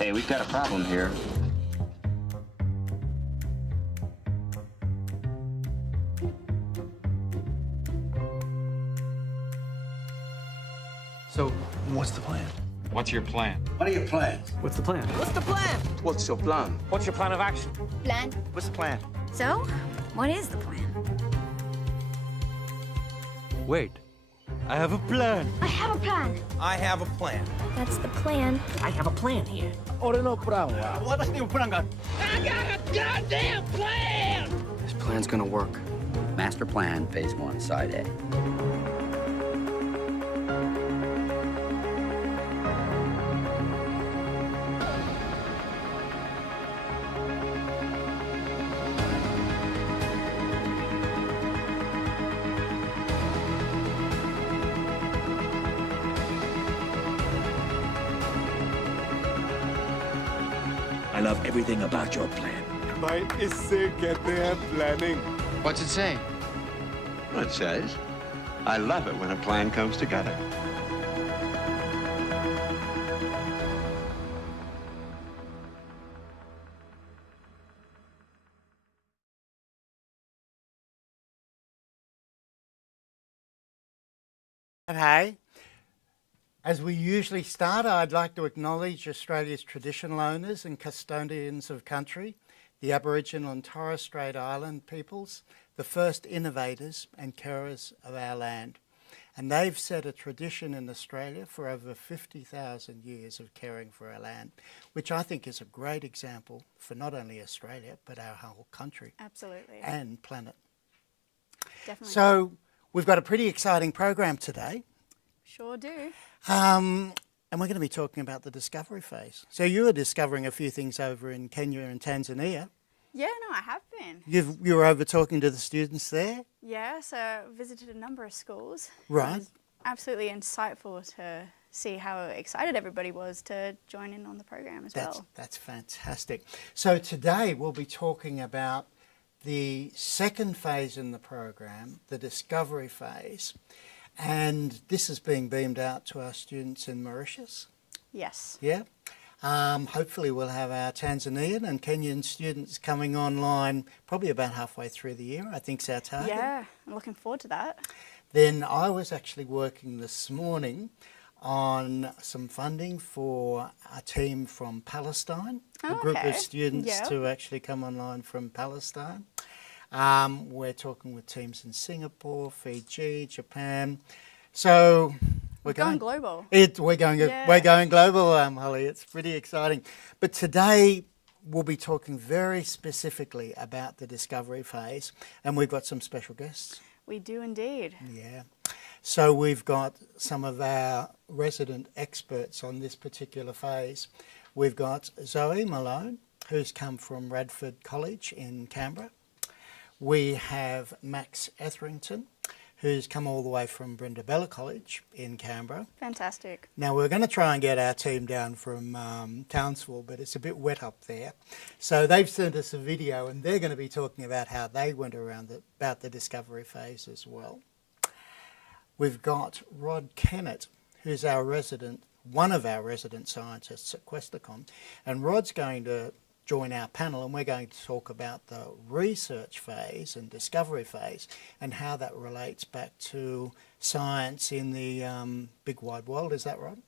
Hey, we've got a problem here. So, what's the plan? What's your plan? What are your plans? What's the plan? What's the plan? What's your plan? What's your plan of action? Plan. What's the plan? So, what is the plan? Wait, I have a plan. I have a plan. I have a plan. That's the plan. I have a plan here. This plan's gonna work. Master Plan, Phase 1, Side A. I love everything about your plan. भाई इससे कहते हैं planning. What's it say? It says, I love it when a plan comes together. Hey, as we usually start, I'd like to acknowledge Australia's traditional owners and custodians of country, the Aboriginal and Torres Strait Island peoples, the first innovators and carers of our land. And they've set a tradition in Australia for over 50,000 years of caring for our land, which I think is a great example for not only Australia, but our whole country. Absolutely. And planet. Definitely. So we've got a pretty exciting program today. Sure do. And we're going to be talking about the discovery phase. So you were discovering a few things over in Kenya and Tanzania. Yeah, no, I have been. You were over talking to the students there? Yeah, so visited a number of schools. Right. It was absolutely insightful to see how excited everybody was to join in on the program as well. That's fantastic. So today we'll be talking about the second phase in the program, the discovery phase. And this is being beamed out to our students in Mauritius. Yes. Yeah. Hopefully we'll have our Tanzanian and Kenyan students coming online probably about halfway through the year, I think's our target. Yeah, I'm looking forward to that. Then I was actually working this morning on some funding for a team from Palestine, a group of students to actually come online from Palestine. We're talking with teams in Singapore, Fiji, Japan. So we're going global. We're going global, Holly. It's pretty exciting. But today we'll be talking very specifically about the discovery phase, and we've got some special guests. We do indeed. Yeah. So we've got some of our resident experts on this particular phase. We've got Zoe Malone, who's come from Radford College in Canberra. We have Max Etherington, who's come all the way from Brindabella College in Canberra. Fantastic. Now, we're going to try and get our team down from Townsville, but it's a bit wet up there. So they've sent us a video, and they're going to be talking about how they went around about the discovery phase as well. We've got Rod Kennett, who's one of our resident scientists at Questacon, and Rod's going to join our panel, and we're going to talk about the research phase and discovery phase and how that relates back to science in the big wide world. Is that Rod?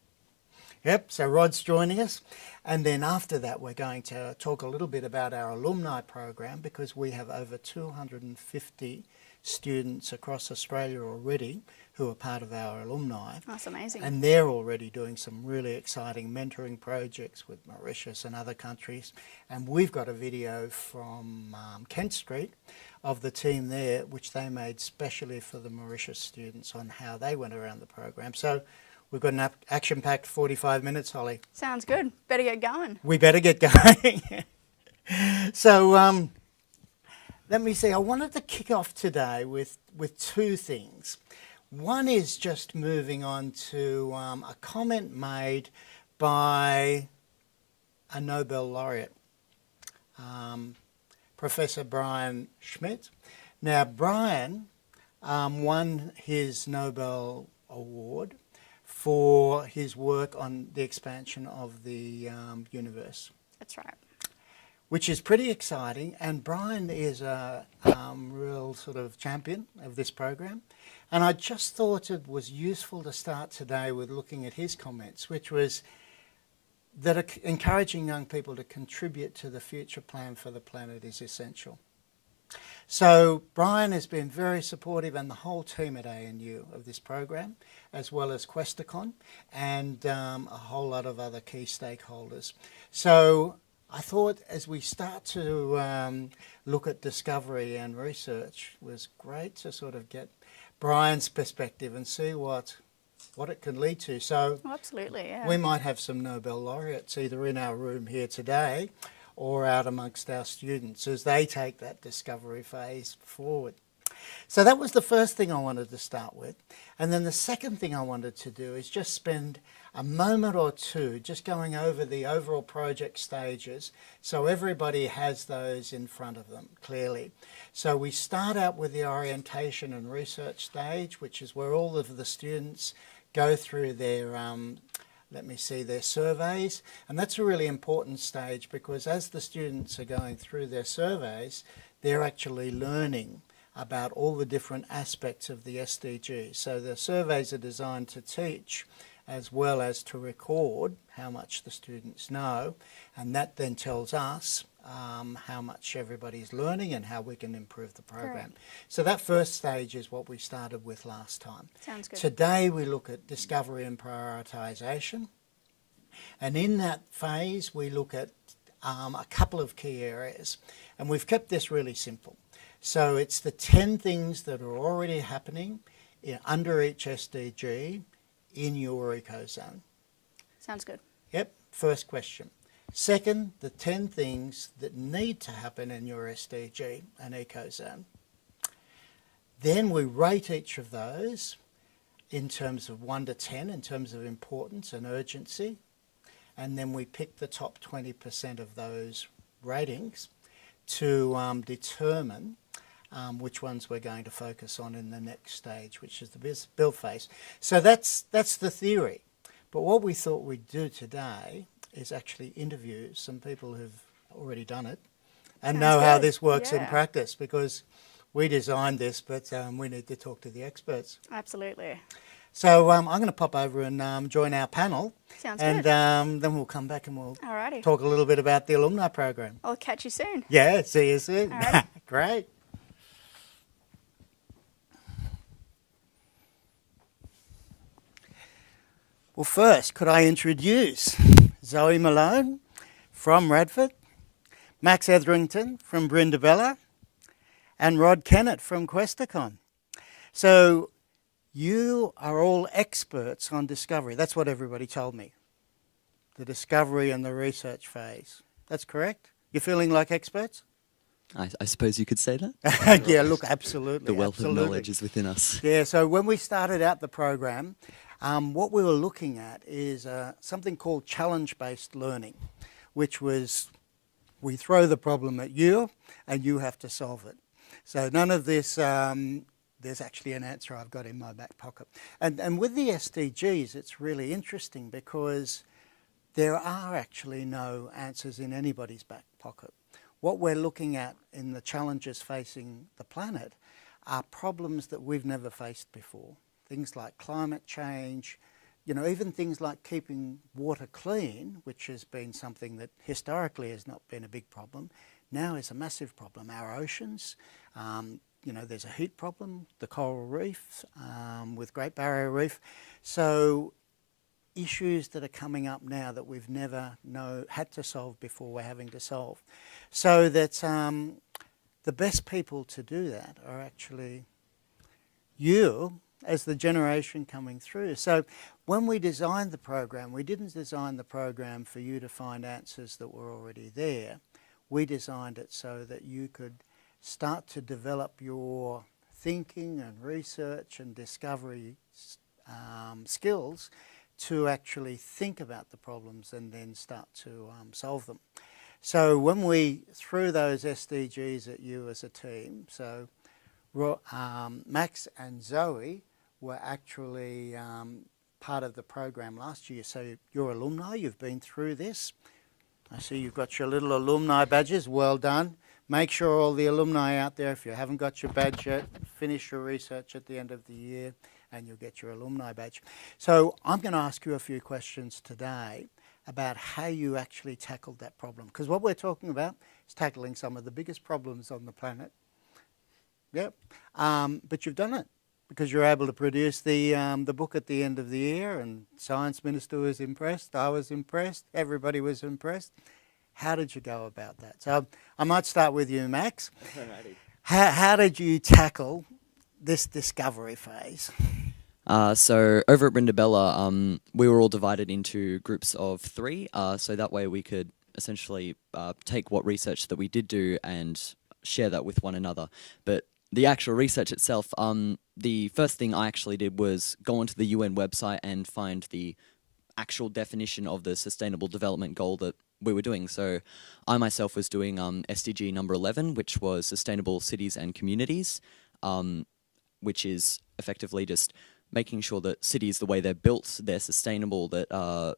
Yep, so Rod's joining us. And then after that, we're going to talk a little bit about our alumni program, because we have over 250 students across Australia already who are part of our alumni. That's amazing. And they're already doing some really exciting mentoring projects with Mauritius and other countries. And we've got a video from Kent Street of the team there, which they made specially for the Mauritius students on how they went around the program. So we've got an action-packed 45 minutes, Holly. Sounds good. Better get going. We better get going. So let me see. I wanted to kick off today with two things. One is just moving on to a comment made by a Nobel laureate, Professor Brian Schmidt. Now, Brian won his Nobel Award for his work on the expansion of the universe. That's right. Which is pretty exciting, and Brian is a real sort of champion of this program. And I just thought it was useful to start today with looking at his comments, which was that encouraging young people to contribute to the future plan for the planet is essential. So Brian has been very supportive, and the whole team at ANU, of this program, as well as Questacon and a whole lot of other key stakeholders. So I thought as we start to look at discovery and research, it was great to sort of get Brian's perspective and see what it can lead to. So absolutely, yeah. We might have some Nobel laureates either in our room here today or out amongst our students as they take that discovery phase forward. So that was the first thing I wanted to start with. And then the second thing I wanted to do is just spend a moment or two just going over the overall project stages so everybody has those in front of them clearly. So we start out with the orientation and research stage, which is where all of the students go through their their surveys. And that's a really important stage because as the students are going through their surveys, they're actually learning about all the different aspects of the SDGs. So the surveys are designed to teach as well as to record how much the students know, and that then tells us how much everybody's learning and how we can improve the program. Correct. So that first stage is what we started with last time. Sounds good. Today we look at discovery and prioritisation, and in that phase we look at a couple of key areas, and we've kept this really simple. So it's the 10 things that are already happening under each SDG in your ecozone. Sounds good. Yep, first question. Second, the 10 things that need to happen in your SDG and ecozone. Then we rate each of those in terms of 1 to 10, in terms of importance and urgency. And then we pick the top 20% of those ratings to determine which ones we're going to focus on in the next stage, which is the build phase. So that's the theory. But what we thought we'd do today is actually interview some people who've already done it and know how this works in practice, because we designed this, but we need to talk to the experts. Absolutely. So I'm going to pop over and join our panel. Sounds good. And then we'll come back and we'll Alrighty. talk a little bit about the alumni program. I'll catch you soon. Yeah, see you soon. Alrighty. Great. Well, first, could I introduce Zoe Malone from Radford, Max Etherington from Brindabella, and Rod Kennett from Questacon. So you are all experts on discovery. That's what everybody told me. The discovery and the research phase. That's correct? You're feeling like experts? I suppose you could say that. Yeah, look, absolutely. The wealth of knowledge is within us. Yeah, so when we started out the program, what we were looking at is something called challenge-based learning, which was we throw the problem at you and you have to solve it. So none of this, there's actually an answer I've got in my back pocket. And with the SDGs, it's really interesting because there are actually no answers in anybody's back pocket. What we're looking at in the challenges facing the planet are problems that we've never faced before. Things like climate change, you know, even things like keeping water clean, which has been something that historically has not been a big problem, now is a massive problem. Our oceans, you know, there's a heat problem, the coral reef, with Great Barrier Reef. So issues that are coming up now that we've never had to solve before, we're having to solve. So that the best people to do that are actually you as the generation coming through. So when we designed the program, we didn't design the program for you to find answers that were already there. We designed it so that you could start to develop your thinking and research and discovery skills to actually think about the problems and then start to solve them. So when we threw those SDGs at you as a team, so Max and Zoe were actually part of the program last year. So you're alumni, you've been through this. I see you've got your little alumni badges. Well done. Make sure all the alumni out there, if you haven't got your badge yet, finish your research at the end of the year and you'll get your alumni badge. So I'm going to ask you a few questions today about how you actually tackled that problem. Because what we're talking about is tackling some of the biggest problems on the planet. Yep. But you've done it because you're able to produce the book at the end of the year, and Science Minister was impressed, I was impressed, everybody was impressed. How did you go about that? So I might start with you, Max. How did you tackle this discovery phase? So over at Brindabella, we were all divided into groups of 3, so that way we could essentially take what research that we did do and share that with one another. But the actual research itself, the first thing I actually did was go onto the UN website and find the actual definition of the Sustainable Development Goal that we were doing. So I myself was doing SDG number 11, which was Sustainable Cities and Communities, which is effectively just making sure that cities, the way they're built, they're sustainable, that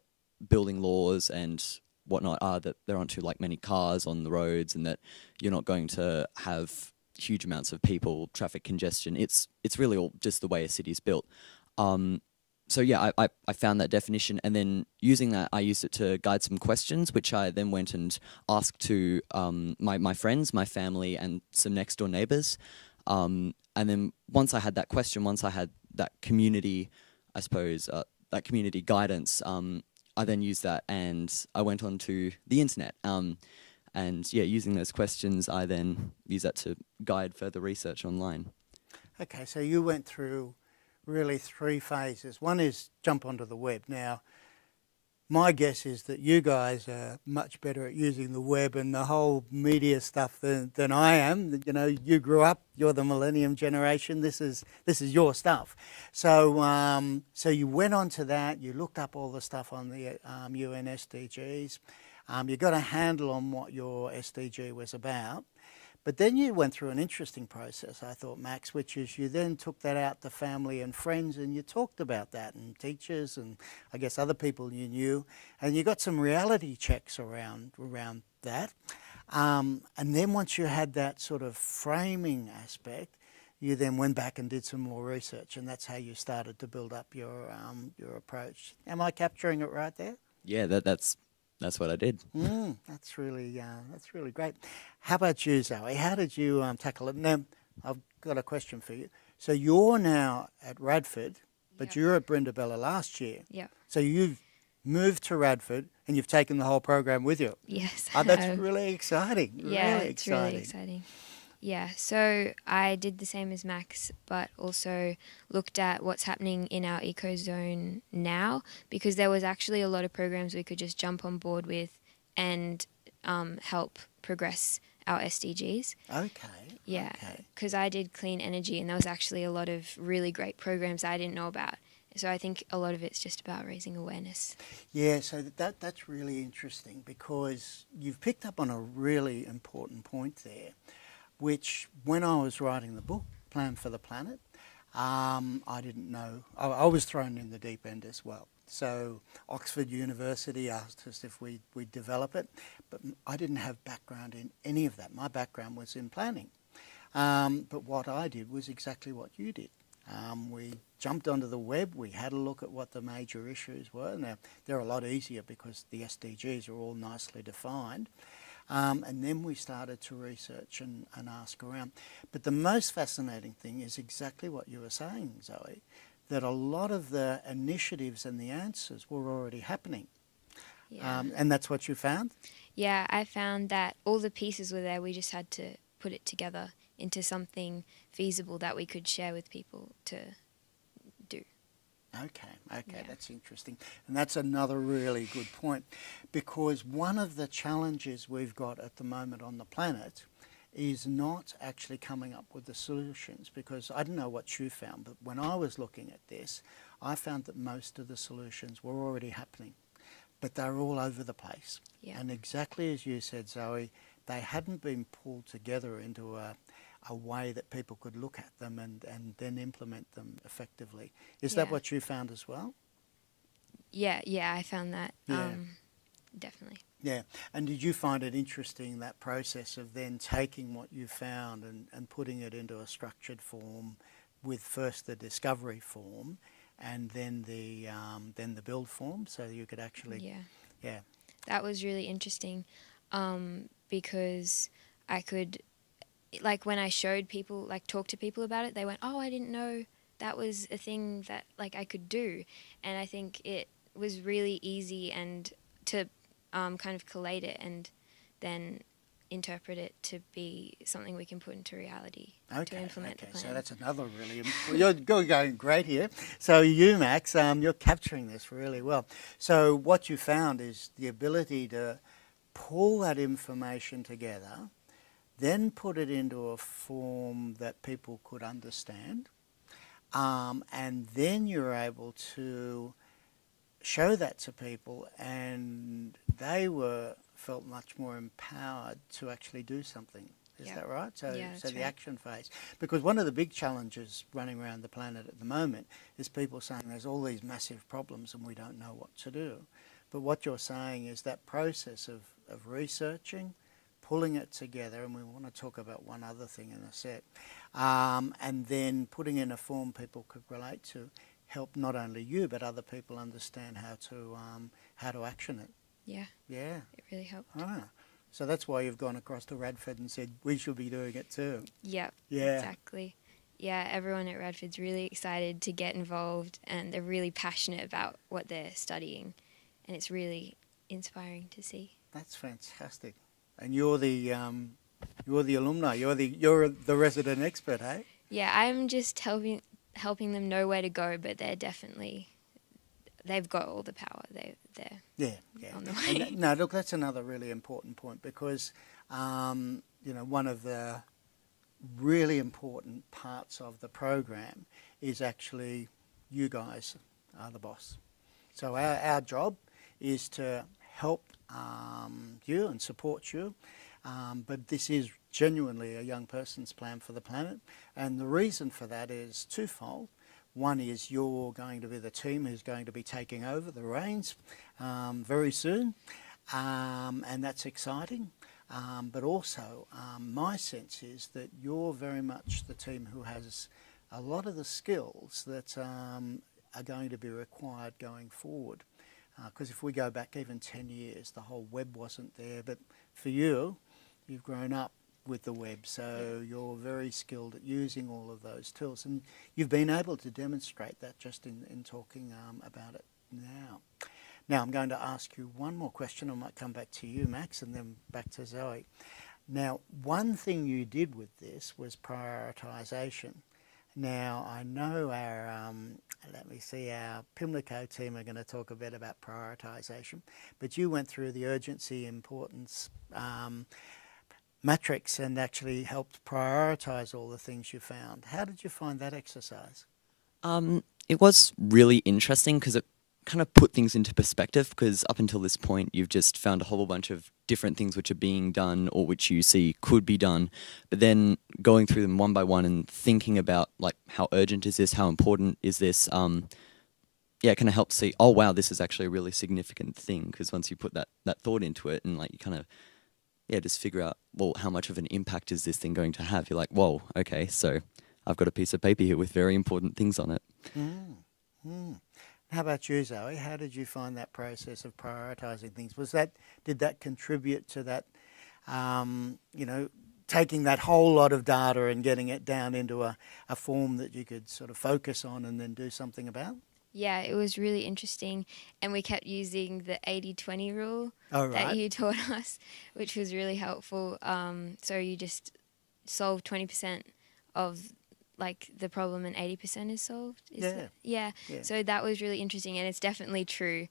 building laws and whatnot are that there aren't too many cars on the roads, and that you're not going to have huge amounts of people, traffic congestion. It's really all just the way a city's built. So yeah, I found that definition, and then using that, I used it to guide some questions, which I then went and asked to my friends, my family, and some next door neighbours. And then once I had that question, once I had that community, I suppose, that community guidance, I then used that and I went on to the internet. And yeah, using those questions, I then used that to guide further research online. Okay, so you went through really 3 phases. One is jump onto the web. Now, my guess is that you guys are much better at using the web and the whole media stuff than I am. You know, you grew up, you're the millennium generation, this is your stuff. So so you went onto that, you looked up all the stuff on the UN SDGs, you got a handle on what your SDG was about. But then you went through an interesting process, I thought, Max, which is you then took that out to family and friends and you talked about that, and teachers and I guess other people you knew, and you got some reality checks around that. And then once you had that sort of framing aspect, you then went back and did some more research, and that's how you started to build up your approach. Am I capturing it right there? Yeah, that's what I did. That's really great. How about you, Zoe? How did you tackle it? Now, I've got a question for you. So you're now at Radford, but you were at Brindabella last year. Yeah. So you've moved to Radford and you've taken the whole program with you. Yes. That's really exciting. Yeah, really it's exciting. really exciting. Yeah, so I did the same as Max, but also looked at what's happening in our ecozone now, because there was actually a lot of programs we could just jump on board with and help progress our SDGs. Okay. Yeah, because I did clean energy, and there was actually a lot of really great programs I didn't know about. So I think a lot of it's just about raising awareness. Yeah, so that's really interesting, because you've picked up on a really important point there, which when I was writing the book, Plan for the Planet, I didn't know. I was thrown in the deep end as well. So Oxford University asked us if we'd develop it, but I didn't have background in any of that. My background was in planning. But what I did was exactly what you did. We jumped onto the web, we had a look at what the major issues were. Now, they're a lot easier because the SDGs are all nicely defined. And then we started to research and ask around. But the most fascinating thing is exactly what you were saying, Zoe, that a lot of the initiatives and the answers were already happening. Yeah. And that's what you found? Yeah, I found that all the pieces were there. We just had to put it together into something feasible that we could share with people to do. Okay, that's interesting. And that's another really good point, because one of the challenges we've got at the moment on the planet is not actually coming up with the solutions, because I don't know what you found, but when I was looking at this, I found that most of the solutions were already happening, but they're all over the place. Yeah. And exactly as you said, Zoe, they hadn't been pulled together into a way that people could look at them and then implement them effectively. Is that what you found as well? Yeah, I found that. Yeah. Definitely. Yeah, and did you find it interesting, that process of then taking what you found and putting it into a structured form, with first the discovery form and then the build form, so you could actually yeah. That was really interesting, because I could, like, when I showed people, like, talk to people about it, they went, "Oh, I didn't know that was a thing that, like, I could do," and I think it was really easy and to kind of collate it and then interpret it to be something we can put into reality to implement the plan. So that's another really you're going great here. So you, Max, you're capturing this really well. So what you found is the ability to pull that information together, then put it into a form that people could understand, and then you're able to show that to people, and they felt much more empowered to actually do something. Is that right? So, so the action phase. Because one of the big challenges running around the planet at the moment is people saying there's all these massive problems and we don't know what to do. But what you're saying is that process of researching, pulling it together, and we want to talk about one other thing in a sec, and then putting in a form people could relate to, help not only you but other people understand how to action it. Yeah. Yeah. It really helped. Ah. So that's why you've gone across to Radford and said we should be doing it too. Yep. Yeah. Exactly. Yeah, everyone at Radford's really excited to get involved, and they're really passionate about what they're studying, and it's really inspiring to see. That's fantastic. And you're the alumni. You're the resident expert, hey? Yeah, I'm just helping them know where to go, but they've got all the power. They're on the way. No, look, that's another really important point, because one of the really important parts of the program is actually you guys are the boss. So our job is to help you and support you, but this is genuinely a young person's plan for the planet, and the reason for that is twofold. One is you're going to be the team who's going to be taking over the reins very soon, and that's exciting. But also, my sense is that you're very much the team who has a lot of the skills that are going to be required going forward. Because if we go back even 10 years, the whole web wasn't there. But for you, you've grown up with the web, so you're very skilled at using all of those tools, and you've been able to demonstrate that just in talking about it now. Now I'm going to ask you one more question. I might come back to you, Max, and then back to Zoe. Now, one thing you did with this was prioritisation. Now, I know our Pimlico team are going to talk a bit about prioritisation, but you went through the urgency, importance matrix and actually helped prioritise all the things you found. How did you find that exercise? It was really interesting because it kind of put things into perspective, because up until this point you've just found a whole bunch of different things which are being done or which you see could be done, but then going through them one by one and thinking about like how urgent is this, how important is this, it kind of helps see, oh wow, this is actually a really significant thing, because once you put that thought into it and like you kind of just figure out, well, how much of an impact is this thing going to have? You're like, whoa, okay, so I've got a piece of paper here with very important things on it. How about you, Zoe? How did you find that process of prioritising things? Did that contribute to that, taking that whole lot of data and getting it down into a form that you could sort of focus on and then do something about? Yeah, it was really interesting, and we kept using the 80-20 rule that you taught us, which was really helpful. So you just solve 20% of like the problem and 80% is solved. Yeah. So that was really interesting, and it's definitely true.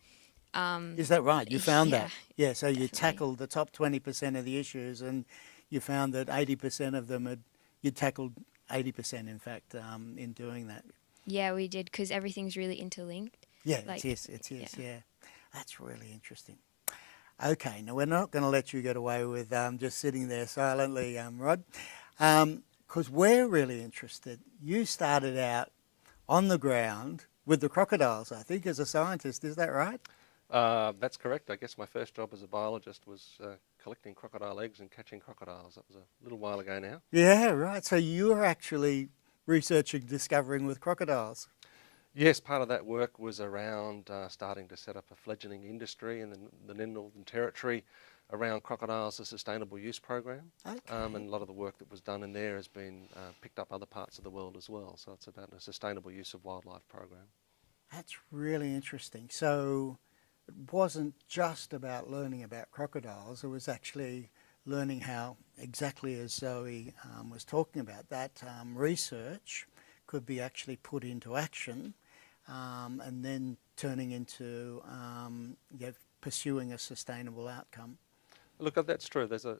Is that right? You found that? Yeah. So definitely. You tackled the top 20% of the issues, and you found that 80% of them you tackled 80%, in fact, in doing that. Yeah, we did, because everything's really interlinked. Yeah, it is. Yeah. That's really interesting. Okay, now we're not going to let you get away with just sitting there silently, Rod, because we're really interested. You started out on the ground with the crocodiles, I think, as a scientist. Is that right? That's correct. I guess my first job as a biologist was collecting crocodile eggs and catching crocodiles. That was a little while ago now. Yeah, right. So you were actually researching, discovering with crocodiles. Yes, part of that work was around starting to set up a fledgling industry in the Northern Territory around crocodiles, a sustainable use program. Okay. And a lot of the work that was done in there has been picked up other parts of the world as well. So it's about a sustainable use of wildlife program. That's really interesting. So it wasn't just about learning about crocodiles, it was actually learning how, exactly as Zoe was talking about, that research could be actually put into action and then turning into pursuing a sustainable outcome. Look, that's true. There's a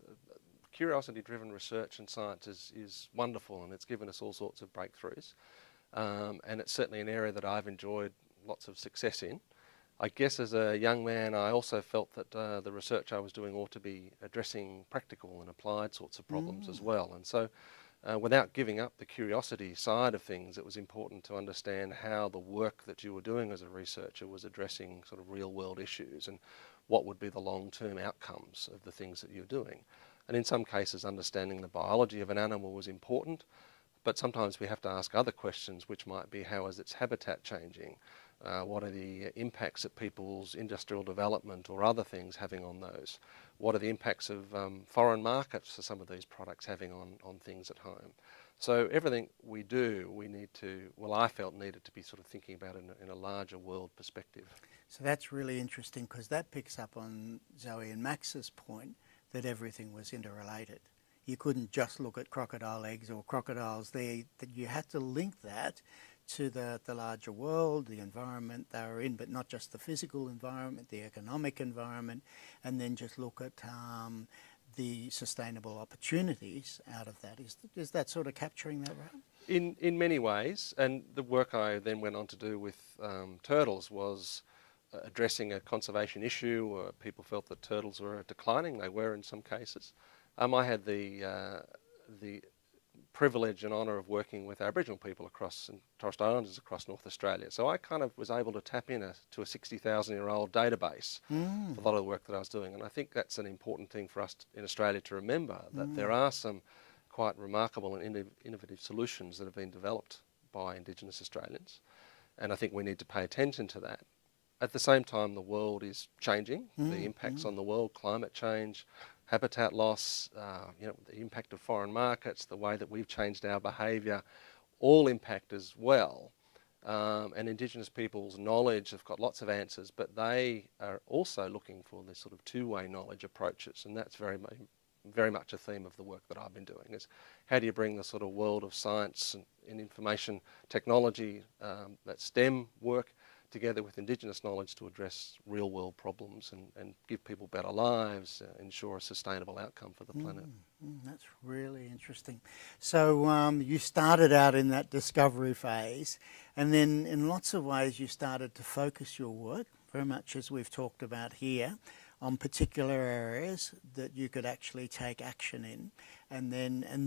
curiosity-driven research in science is wonderful, and it's given us all sorts of breakthroughs. And it's certainly an area that I've enjoyed lots of success in. I guess as a young man, I also felt that the research I was doing ought to be addressing practical and applied sorts of problems as well. And so without giving up the curiosity side of things, it was important to understand how the work that you were doing as a researcher was addressing sort of real-world issues and what would be the long-term outcomes of the things that you're doing. And in some cases, understanding the biology of an animal was important, but sometimes we have to ask other questions, which might be, how is its habitat changing? What are the impacts that people's industrial development or other things having on those? What are the impacts of foreign markets for some of these products having on things at home? So everything we do, we need to, well, I felt needed to be sort of thinking about it in a larger world perspective. So that's really interesting, because that picks up on Zoe and Max's point that everything was interrelated. You couldn't just look at crocodile eggs or crocodiles there, that you had to link that to the larger world, the environment they were in, but not just the physical environment, the economic environment, and then just look at the sustainable opportunities out of that. Is that sort of capturing that right? In many ways, and the work I then went on to do with turtles was addressing a conservation issue. People felt that turtles were declining. They were in some cases. I had the privilege and honour of working with Aboriginal people across, and Torres Strait Islanders across North Australia. So I kind of was able to tap in to a 60,000-year-old database for a lot of the work that I was doing. And I think that's an important thing for us in Australia to remember, that there are some quite remarkable and innovative solutions that have been developed by Indigenous Australians. And I think we need to pay attention to that. At the same time, the world is changing. The impacts on the world, climate change, habitat loss, the impact of foreign markets, the way that we've changed our behaviour, all impact as well. And Indigenous people's knowledge have got lots of answers, but they are also looking for this sort of two-way knowledge approaches, and that's very much a theme of the work that I've been doing, is how do you bring the sort of world of science and information technology, that STEM work, together with Indigenous knowledge to address real-world problems and give people better lives, ensure a sustainable outcome for the planet. That's really interesting. So you started out in that discovery phase, and then in lots of ways you started to focus your work, very much as we've talked about here, on particular areas that you could actually take action in. And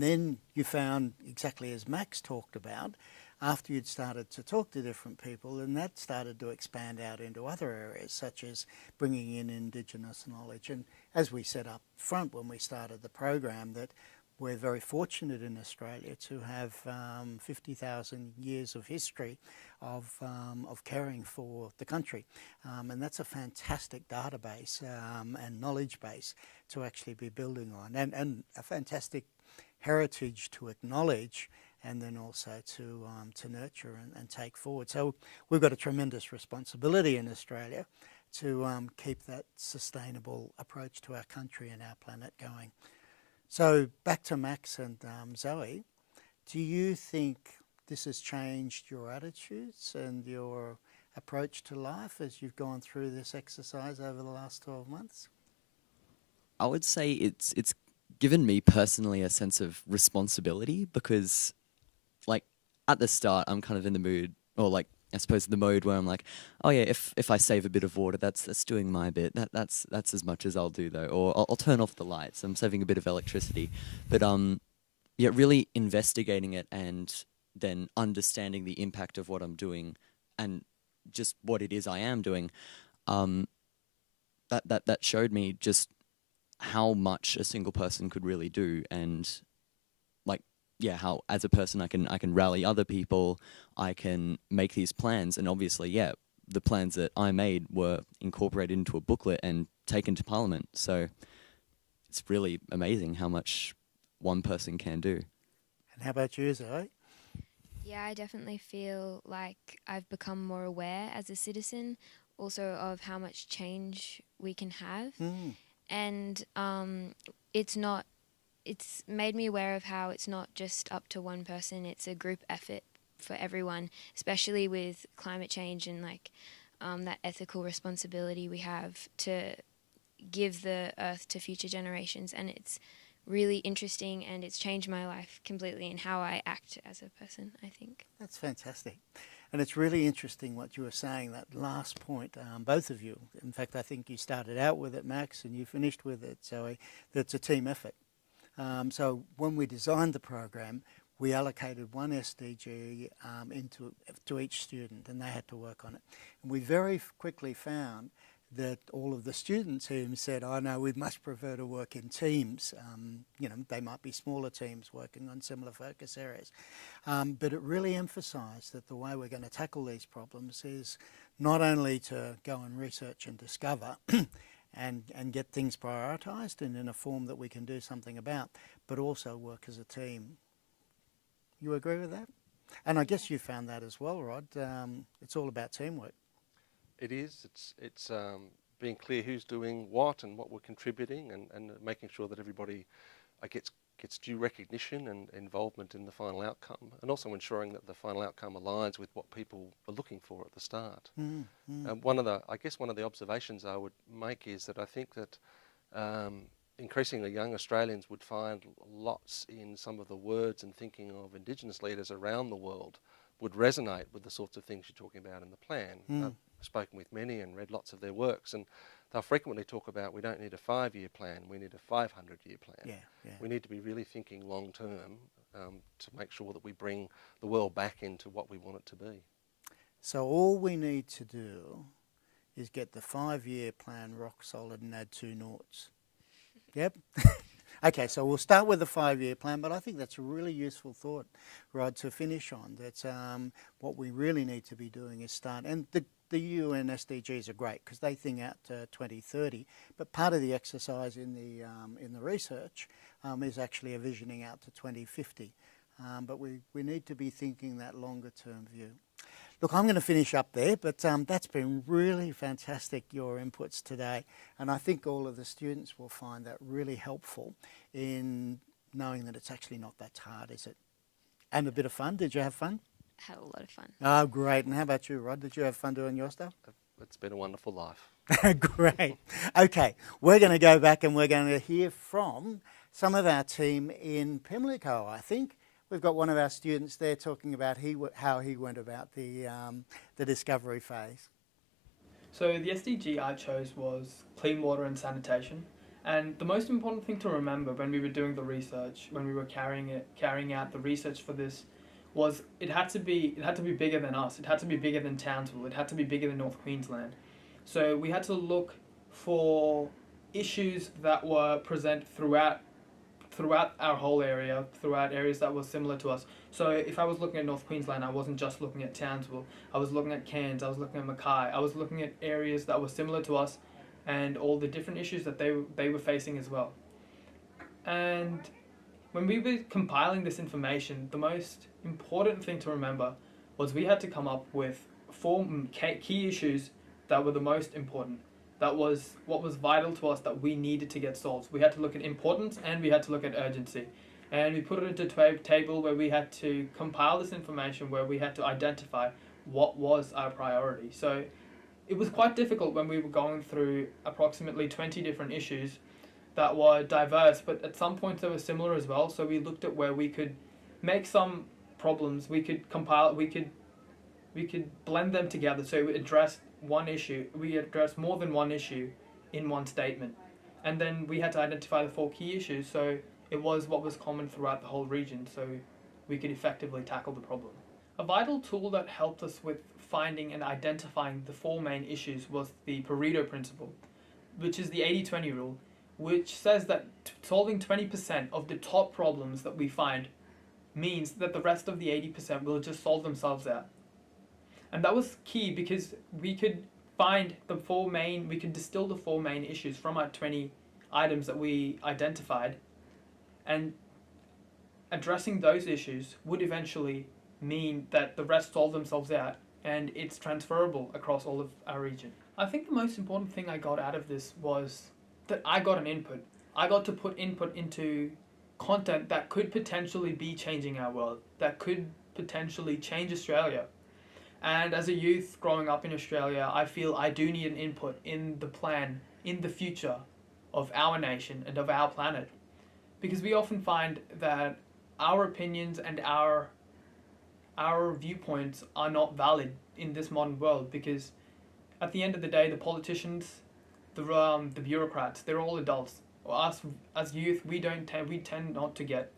then you found, exactly as Max talked about, after you'd started to talk to different people, and that started to expand out into other areas, such as bringing in Indigenous knowledge. And as we said up front when we started the program, that we're very fortunate in Australia to have 50,000 years of history of caring for the country. And that's a fantastic database and knowledge base to actually be building on, and a fantastic heritage to acknowledge, and then also to nurture and take forward. So we've got a tremendous responsibility in Australia to keep that sustainable approach to our country and our planet going. So back to Max and Zoe, do you think this has changed your attitudes and your approach to life as you've gone through this exercise over the last 12 months? I would say it's given me personally a sense of responsibility, because like at the start I'm kind of in the mood, or like I suppose the mode where I'm like, oh yeah, if I save a bit of water, that's doing my bit. That's as much as I'll do though. Or I'll turn off the lights. I'm saving a bit of electricity. But yeah, really investigating it and then understanding the impact of what I'm doing and just what it is I am doing, that showed me just how much a single person could really do, and like, yeah, how as a person I can rally other people, I can make these plans, and obviously, yeah, the plans that I made were incorporated into a booklet and taken to Parliament. So it's really amazing how much one person can do. And how about you, Zoe? Yeah, I definitely feel like I've become more aware as a citizen, also of how much change we can have. And it's made me aware of how it's not just up to one person, it's a group effort for everyone, especially with climate change and like that ethical responsibility we have to give the earth to future generations. And it's really interesting, and it's changed my life completely in how I act as a person, I think. That's fantastic. And it's really interesting what you were saying, that last point, both of you. In fact, I think you started out with it, Max, and you finished with it, Zoe, that it's a team effort. So when we designed the program, we allocated one SDG to each student, and they had to work on it. And we very quickly found that all of the students who said, "Oh no, we much prefer to work in teams." You know, they might be smaller teams working on similar focus areas. But it really emphasised that the way we're going to tackle these problems is not only to go and research and discover and get things prioritised and in a form that we can do something about, but also work as a team. You agree with that? And I guess you found that as well, Rod. It's all about teamwork. It is. It's being clear who's doing what and what we're contributing, and making sure that everybody gets due recognition and involvement in the final outcome, and also ensuring that the final outcome aligns with what people were looking for at the start. One of the observations I would make is that I think that increasingly young Australians would find lots in some of the words and thinking of Indigenous leaders around the world would resonate with the sorts of things you're talking about in the plan. I've spoken with many and read lots of their works, and they'll frequently talk about, we don't need a 5-year plan, we need a 500-year plan. We need to be really thinking long term to make sure that we bring the world back into what we want it to be. So all we need to do is get the 5-year plan rock solid and add 2 noughts. Yep. Okay, so we'll start with the 5-year plan, but I think that's a really useful thought, Rod, to finish on. That what we really need to be doing is start, and the UN SDGs are great because they think out to 2030, but part of the exercise in the research is actually a visioning out to 2050. But we need to be thinking that longer term view. Look, I'm going to finish up there, but that's been really fantastic, your inputs today. And I think all of the students will find that really helpful in knowing that it's actually not that hard, is it? And a bit of fun. Did you have fun? Had a lot of fun. Oh, great. And how about you, Rod? Did you have fun doing your stuff? It's been a wonderful life. Great. Okay, we're going to go back and we're going to hear from some of our team in Pimlico, I think. We've got one of our students there talking about how he went about the discovery phase. So the SDG I chose was clean water and sanitation. And the most important thing to remember when we were doing the research, when we were carrying out the research for this, was it had to be bigger than us. It had to be bigger than Townsville. It had to be bigger than North Queensland. So we had to look for issues that were present throughout our whole area, throughout areas that were similar to us. So if I was looking at North Queensland, I wasn't just looking at Townsville. I was looking at Cairns, I was looking at Mackay. I was looking at areas that were similar to us and all the different issues that they were facing as well. And when we were compiling this information, the most important thing to remember was we had to come up with 4 key issues that were the most important. That was what was vital to us that we needed to get solved. We had to look at importance and we had to look at urgency. And we put it into a table where we had to compile this information, where we had to identify what was our priority. So it was quite difficult when we were going through approximately 20 different issues that were diverse, but at some points they were similar as well. So we looked at where we could make some problems, we could compile, we could blend them together so we addressed one issue. We addressed more than one issue in one statement. And then we had to identify the 4 key issues, so it was what was common throughout the whole region, so we could effectively tackle the problem. A vital tool that helped us with finding and identifying the 4 main issues was the Pareto principle, which is the 80-20 rule, which says that solving 20% of the top problems that we find means that the rest of the 80% will just solve themselves out. And that was key because we could we could distill the 4 main issues from our 20 items that we identified, and addressing those issues would eventually mean that the rest solve themselves out and it's transferable across all of our region. I think the most important thing I got out of this was that I got an input. I got to put input into content that could potentially be changing our world, that could potentially change Australia. And as a youth growing up in Australia, I feel I do need an input in the plan, in the future of our nation and of our planet. Because we often find that our opinions and our viewpoints are not valid in this modern world, because at the end of the day, the politicians, the bureaucrats, they're all adults. Us as youth, we tend not to get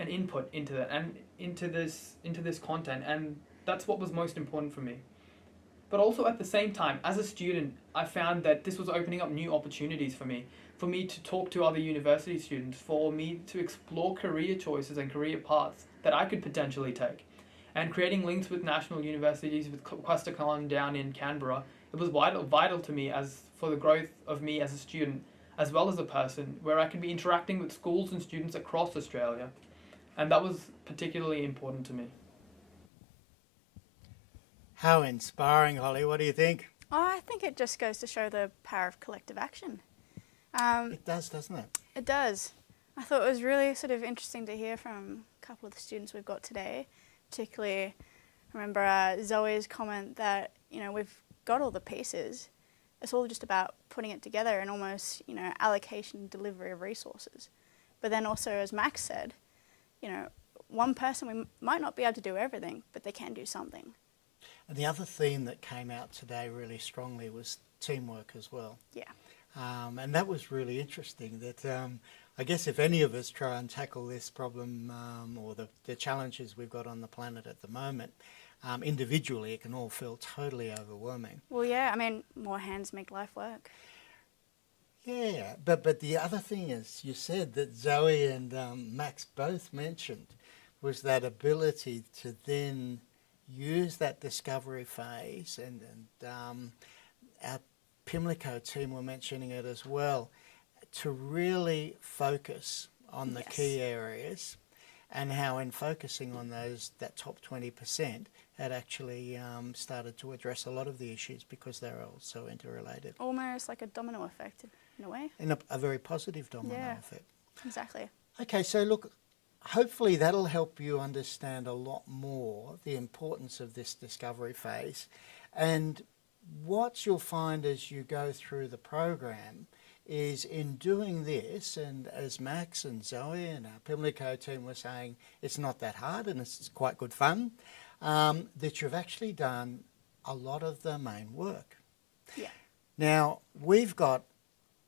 an input into that and into this content, and that's what was most important for me. But also at the same time, as a student, I found that this was opening up new opportunities for me to talk to other university students, for me to explore career choices and career paths that I could potentially take. And creating links with national universities, with Questacon down in Canberra, it was vital to me for the growth of me as a student, as well as a person, where I can be interacting with schools and students across Australia. And that was particularly important to me. How inspiring, Holly. What do you think? Oh, I think it just goes to show the power of collective action. It does, doesn't it? It does. I thought it was really sort of interesting to hear from a couple of the students we've got today. Particularly, remember Zoe's comment that, we've got all the pieces. It's all just about putting it together and almost, allocation, delivery of resources. But then also, as Max said, one person, we might not be able to do everything, but they can do something. And the other theme that came out today really strongly was teamwork as well. Yeah. And that was really interesting, that I guess if any of us try and tackle this problem or the challenges we've got on the planet at the moment, individually it can all feel totally overwhelming. Well, yeah, I mean, more hands make life work. Yeah, but the other thing is, you said that Zoe and Max both mentioned, was that ability to then use that discovery phase, and our Pimlico team were mentioning it as well, to really focus on the key areas, and how in focusing on that top 20% had actually started to address a lot of the issues because they're all so interrelated. Almost like a domino effect in a way. In a very positive domino effect. Exactly. Okay, so look, hopefully that'll help you understand a lot more the importance of this discovery phase. And what you'll find as you go through the program is, in doing this, and as Max and Zoe and our Pimlico team were saying, it's not that hard and it's quite good fun, that you've actually done a lot of the main work. Yeah. Now, we've got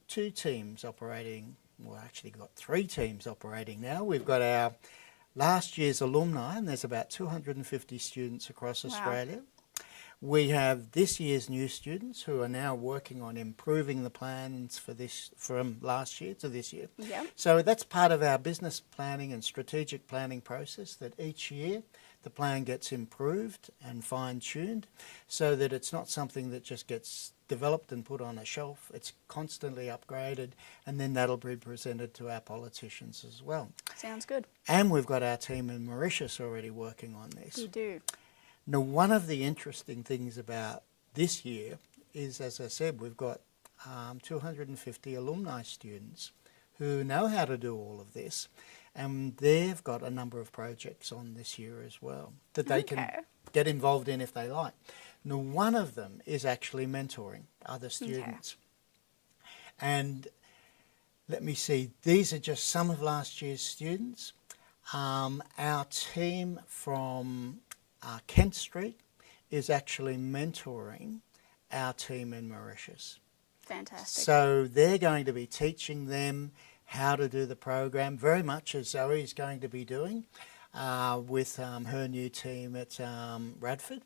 2 teams operating. We've actually got 3 teams operating now. We've got our last year's alumni, and there's about 250 students across Australia. We have this year's new students who are now working on improving the plans for this, from last year to this year. Yeah. So that's part of our business planning and strategic planning process, that each year the plan gets improved and fine-tuned so that it's not something that just gets developed and put on a shelf. It's constantly upgraded, and then that'll be presented to our politicians as well. Sounds good. And we've got our team in Mauritius already working on this. We do. Now, one of the interesting things about this year is, as I said, we've got 250 alumni students who know how to do all of this, and they've got a number of projects on this year as well that they can get involved in if they like. Now, one of them is actually mentoring other students. And let me see, these are just some of last year's students. Our team from Kent Street is actually mentoring our team in Mauritius. Fantastic. So they're going to be teaching them how to do the program, very much as Zoe's going to be doing with her new team at Radford.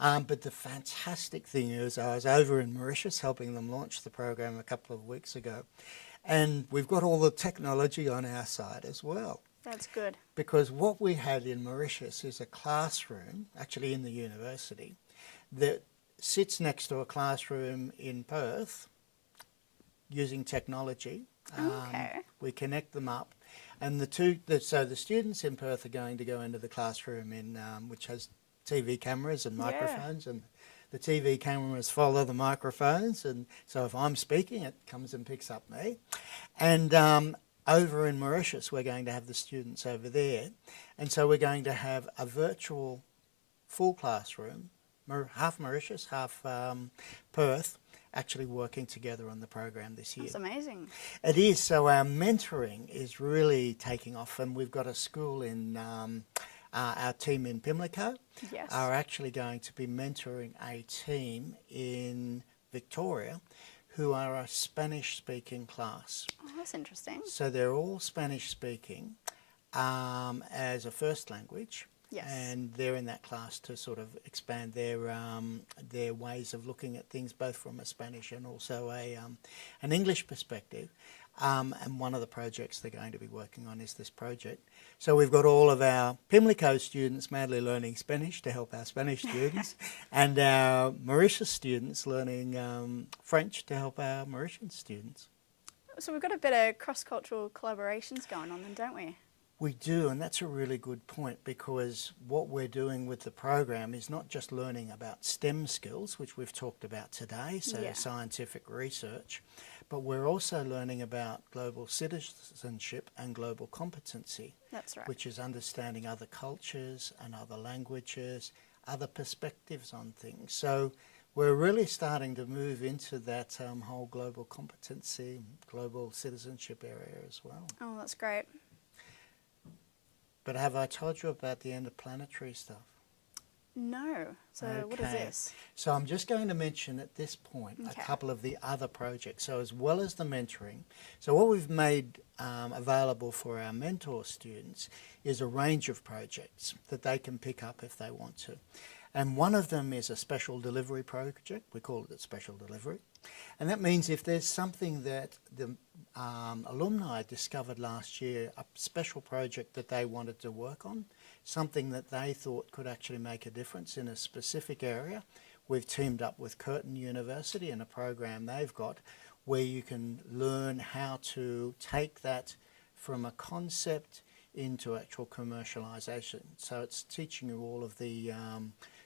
But the fantastic thing is I was over in Mauritius helping them launch the program a couple of weeks ago, and we've got all the technology on our side as well. That's good. Because what we had in Mauritius is a classroom, actually in the university, that sits next to a classroom in Perth using technology. Okay. We connect them up. And so the students in Perth are going to go into the classroom which has TV cameras and microphones, and the TV cameras follow the microphones, and so if I'm speaking, it comes and picks up me. And over in Mauritius, we're going to have the students over there, and so we're going to have a virtual full classroom, half Mauritius, half Perth, actually working together on the program this year. That's amazing. It is. So our mentoring is really taking off, and we've got a school in our team in Pimlico are actually going to be mentoring a team in Victoria who are a Spanish-speaking class. Oh, that's interesting. So they're all Spanish-speaking as a first language. Yes. And they're in that class to sort of expand their ways of looking at things, both from a Spanish and also an English perspective. And one of the projects they're going to be working on is this project. So we've got all of our Pimlico students madly learning Spanish to help our Spanish students, and our Mauritius students learning French to help our Mauritian students. So we've got a bit of cross-cultural collaborations going on then, don't we? We do, and that's a really good point, because what we're doing with the program is not just learning about STEM skills, which we've talked about today, so scientific research, but we're also learning about global citizenship and global competency. That's right. Which is understanding other cultures and other languages, other perspectives on things. So we're really starting to move into that whole global competency, global citizenship area as well. Oh, that's great. But have I told you about the interplanetary stuff? No. So what is this? So I'm just going to mention at this point a couple of the other projects. So as well as the mentoring, so what we've made available for our mentor students is a range of projects that they can pick up if they want to. And one of them is a special delivery project. We call it special delivery. And that means if there's something that the alumni discovered last year, a special project that they wanted to work on, something that they thought could actually make a difference in a specific area, we've teamed up with Curtin University in a program they've got where you can learn how to take that from a concept into actual commercialization. So it's teaching you all of the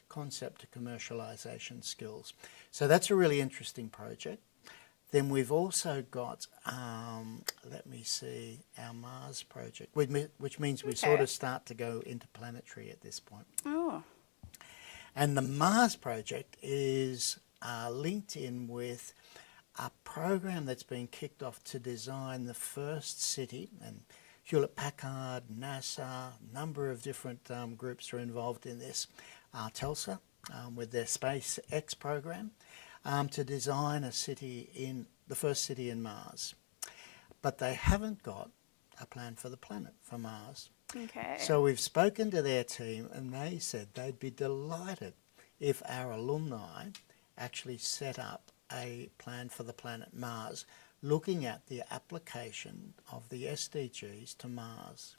concept to commercialization skills. So that's a really interesting project. Then we've also got, let me see, our Mars project, which means we sort of start to go interplanetary at this point. Oh. And the Mars project is linked in with a program that's been kicked off to design the first city, and Hewlett-Packard, NASA, a number of different groups are involved in this, Telsa with their SpaceX program, to design a city the first city in Mars. But they haven't got a plan for the planet, for Mars. Okay. So we've spoken to their team and they said they'd be delighted if our alumni actually set up a plan for the planet Mars, looking at the application of the SDGs to Mars.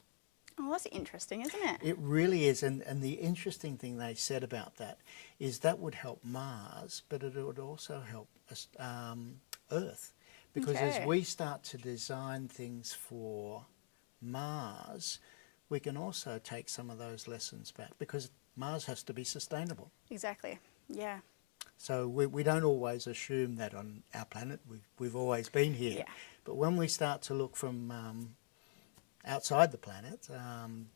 Oh, that's interesting, isn't it? It really is, and the interesting thing they said about that is that would help Mars, but it would also help us, Earth, because as we start to design things for Mars, we can also take some of those lessons back, because Mars has to be sustainable. Exactly, yeah. So we don't always assume that on our planet. We've always been here. But when we start to look from outside the planet,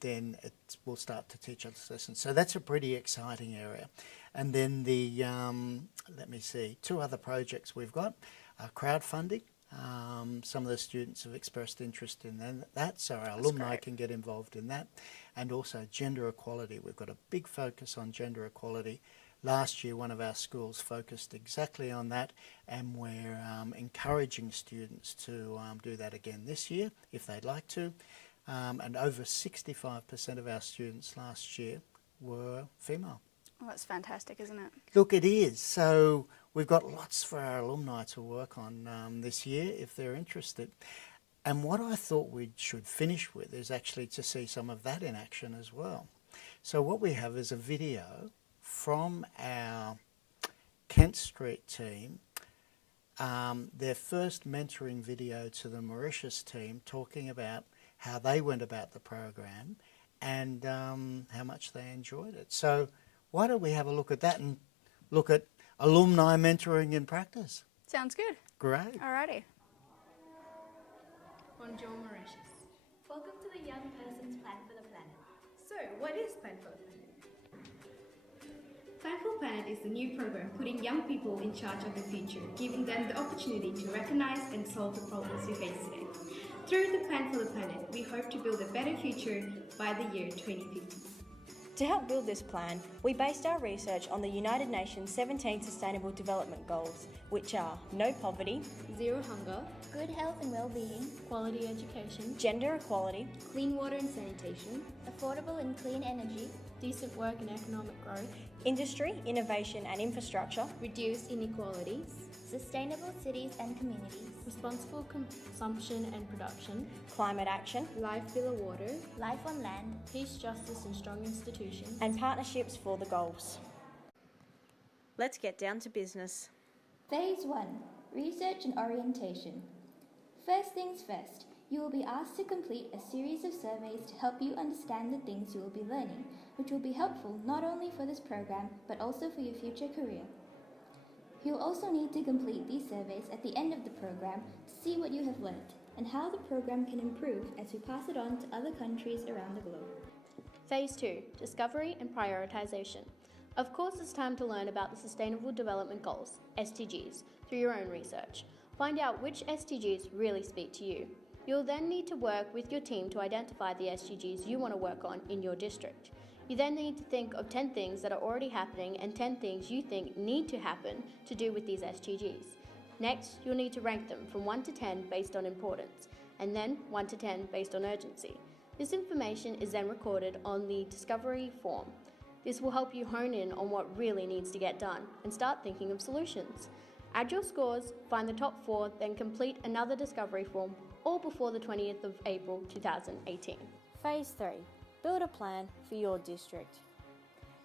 then it will start to teach us lessons. So that's a pretty exciting area. And then the, let me see, two other projects we've got are crowdfunding. Some of the students have expressed interest in that, so our alumni can get involved in that. And also gender equality. We've got a big focus on gender equality. Last year, one of our schools focused exactly on that, and we're encouraging students to do that again this year, if they'd like to. And over 65% of our students last year were female. Well, that's fantastic, isn't it? Look, it is. So we've got lots for our alumni to work on this year if they're interested. And what I thought we should finish with is actually to see some of that in action as well. So what we have is a video from our Kent Street team, their first mentoring video to the Mauritius team, talking about how they went about the program and how much they enjoyed it. So why don't we have a look at that and look at alumni mentoring in practice? Sounds good. Great. Alrighty. Bonjour, Mauritius. Welcome to the Young Person's Plan for the Planet. So, what is Plan for the Planet? Plan for the Planet is the new program putting young people in charge of the future, giving them the opportunity to recognize and solve the problems we face today. Through the Plan for the Planet, we hope to build a better future by the year 2050. To help build this plan, we based our research on the United Nations 17 Sustainable Development Goals, which are no poverty, zero hunger, good health and well-being, quality education, gender equality, clean water and sanitation, affordable and clean energy, decent work and economic growth, industry, innovation and infrastructure, reduce inequalities, sustainable cities and communities, responsible consumption and production, climate action, life below water, life on land, peace, justice and strong institutions, and partnerships for the goals. Let's get down to business. Phase 1. Research and Orientation. First things first, you will be asked to complete a series of surveys to help you understand the things you will be learning, which will be helpful not only for this program, but also for your future career. You will also need to complete these surveys at the end of the program to see what you have learnt and how the program can improve as we pass it on to other countries around the globe. Phase 2. Discovery and Prioritisation. Of course, it's time to learn about the Sustainable Development Goals, SDGs, through your own research. Find out which SDGs really speak to you. You'll then need to work with your team to identify the SDGs you want to work on in your district. You then need to think of 10 things that are already happening and 10 things you think need to happen to do with these SDGs. Next, you'll need to rank them from 1 to 10 based on importance, and then 1 to 10 based on urgency. This information is then recorded on the discovery form. This will help you hone in on what really needs to get done and start thinking of solutions. Add your scores, find the top 4, then complete another discovery form, all before the 20th of April 2018. Phase 3. Build a plan for your district.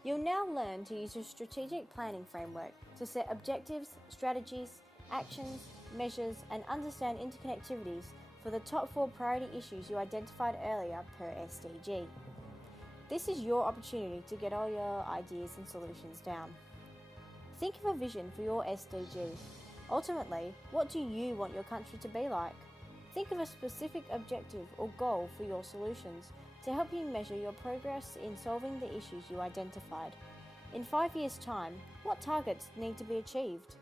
You'll now learn to use a strategic planning framework to set objectives, strategies, actions, measures and understand interconnectivities for the top 4 priority issues you identified earlier per SDG. This is your opportunity to get all your ideas and solutions down. Think of a vision for your SDG. Ultimately, what do you want your country to be like? Think of a specific objective or goal for your solutions to help you measure your progress in solving the issues you identified. In 5 years' time, what targets need to be achieved?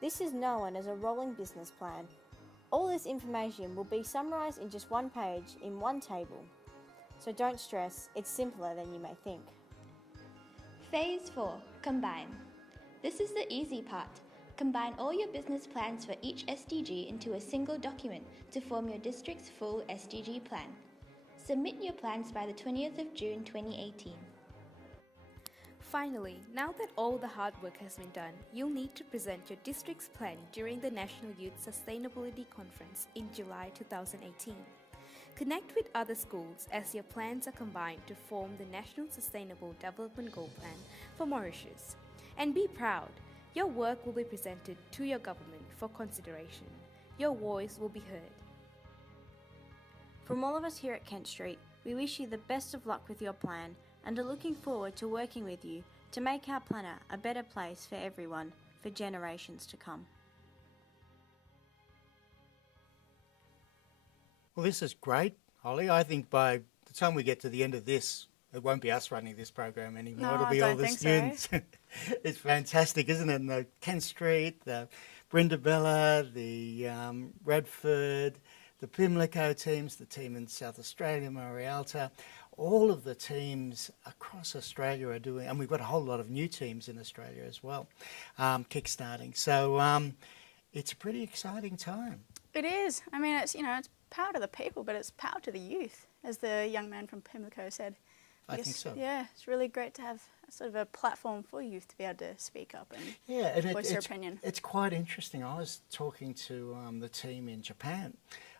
This is known as a rolling business plan. All this information will be summarised in just one page in one table. So don't stress, it's simpler than you may think. Phase 4. Combine. This is the easy part. Combine all your business plans for each SDG into a single document to form your district's full SDG plan. Submit your plans by the 20th of June 2018. Finally, now that all the hard work has been done, you'll need to present your district's plan during the National Youth Sustainability Conference in July 2018. Connect with other schools as your plans are combined to form the National Sustainable Development Goal Plan for Mauritius. And be proud, your work will be presented to your government for consideration. Your voice will be heard. From all of us here at Kent Street, we wish you the best of luck with your plan and are looking forward to working with you to make our planet a better place for everyone for generations to come. Well, this is great, Holly. I think by the time we get to the end of this, it won't be us running this program anymore. No, It'll be I all don't the think students. so. It's fantastic, isn't it? And the Kent Street, the Brindabella, the Radford, the Pimlico teams, the team in South Australia, Mauritius, all of the teams across Australia are doing, and we've got a whole lot of new teams in Australia as well, kickstarting. So it's a pretty exciting time. It is. I mean, it's, you know, it's power to the people, but it's power to the youth, as the young man from Pimlico said. I think so. Yeah, it's really great to have sort of a platform for youth to be able to speak up and voice their opinion. It's quite interesting. I was talking to the team in Japan,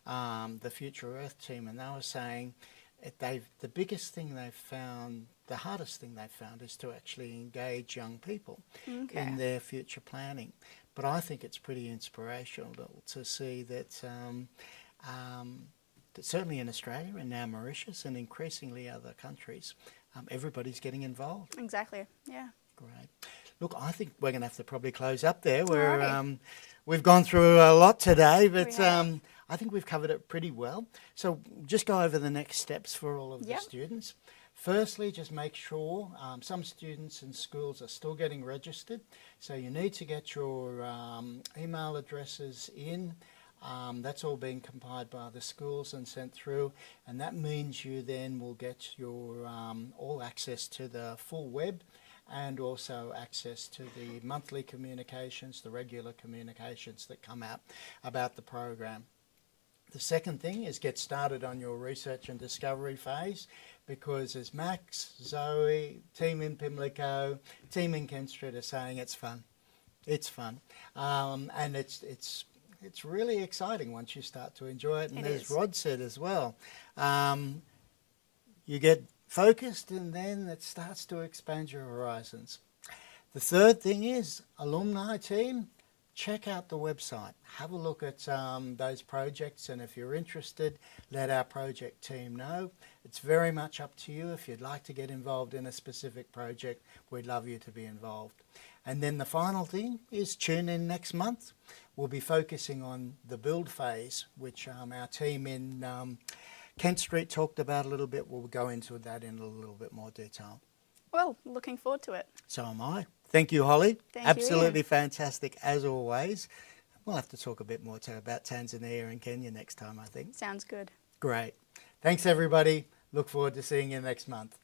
the Future Earth team, and they were saying the biggest thing they've found, the hardest thing they've found is to actually engage young people in their future planning. But I think it's pretty inspirational to see that certainly in Australia and now Mauritius and increasingly other countries, everybody's getting involved. Exactly, yeah. Great. Look, I think we're going to have to probably close up there. We've gone through a lot today, but I think we've covered it pretty well. So just go over the next steps for all of the students. Firstly, just make sure some students and schools are still getting registered. So you need to get your email addresses in. That's all being compiled by the schools and sent through, and that means you then will get your all access to the full web and also access to the monthly communications, the regular communications that come out about the program. The second thing is get started on your research and discovery phase, because as Max, Zoe, team in Pimlico, team in Kent Street are saying, it's fun. It's fun. And it's really exciting once you start to enjoy it. And as Rod said as well, you get focused and then it starts to expand your horizons. The third thing is, alumni team, check out the website. Have a look at those projects, and if you're interested, let our project team know. It's very much up to you. If you'd like to get involved in a specific project, we'd love you to be involved. And then the final thing is tune in next month. We'll be focusing on the build phase, which our team in Kent Street talked about a little bit. We'll go into that in a little bit more detail. Well, looking forward to it. So am I. Thank you, Holly. Thank Absolutely you, fantastic as always. We'll have to talk a bit more about Tanzania and Kenya next time, I think. Sounds good. Great. Thanks, everybody. Look forward to seeing you next month.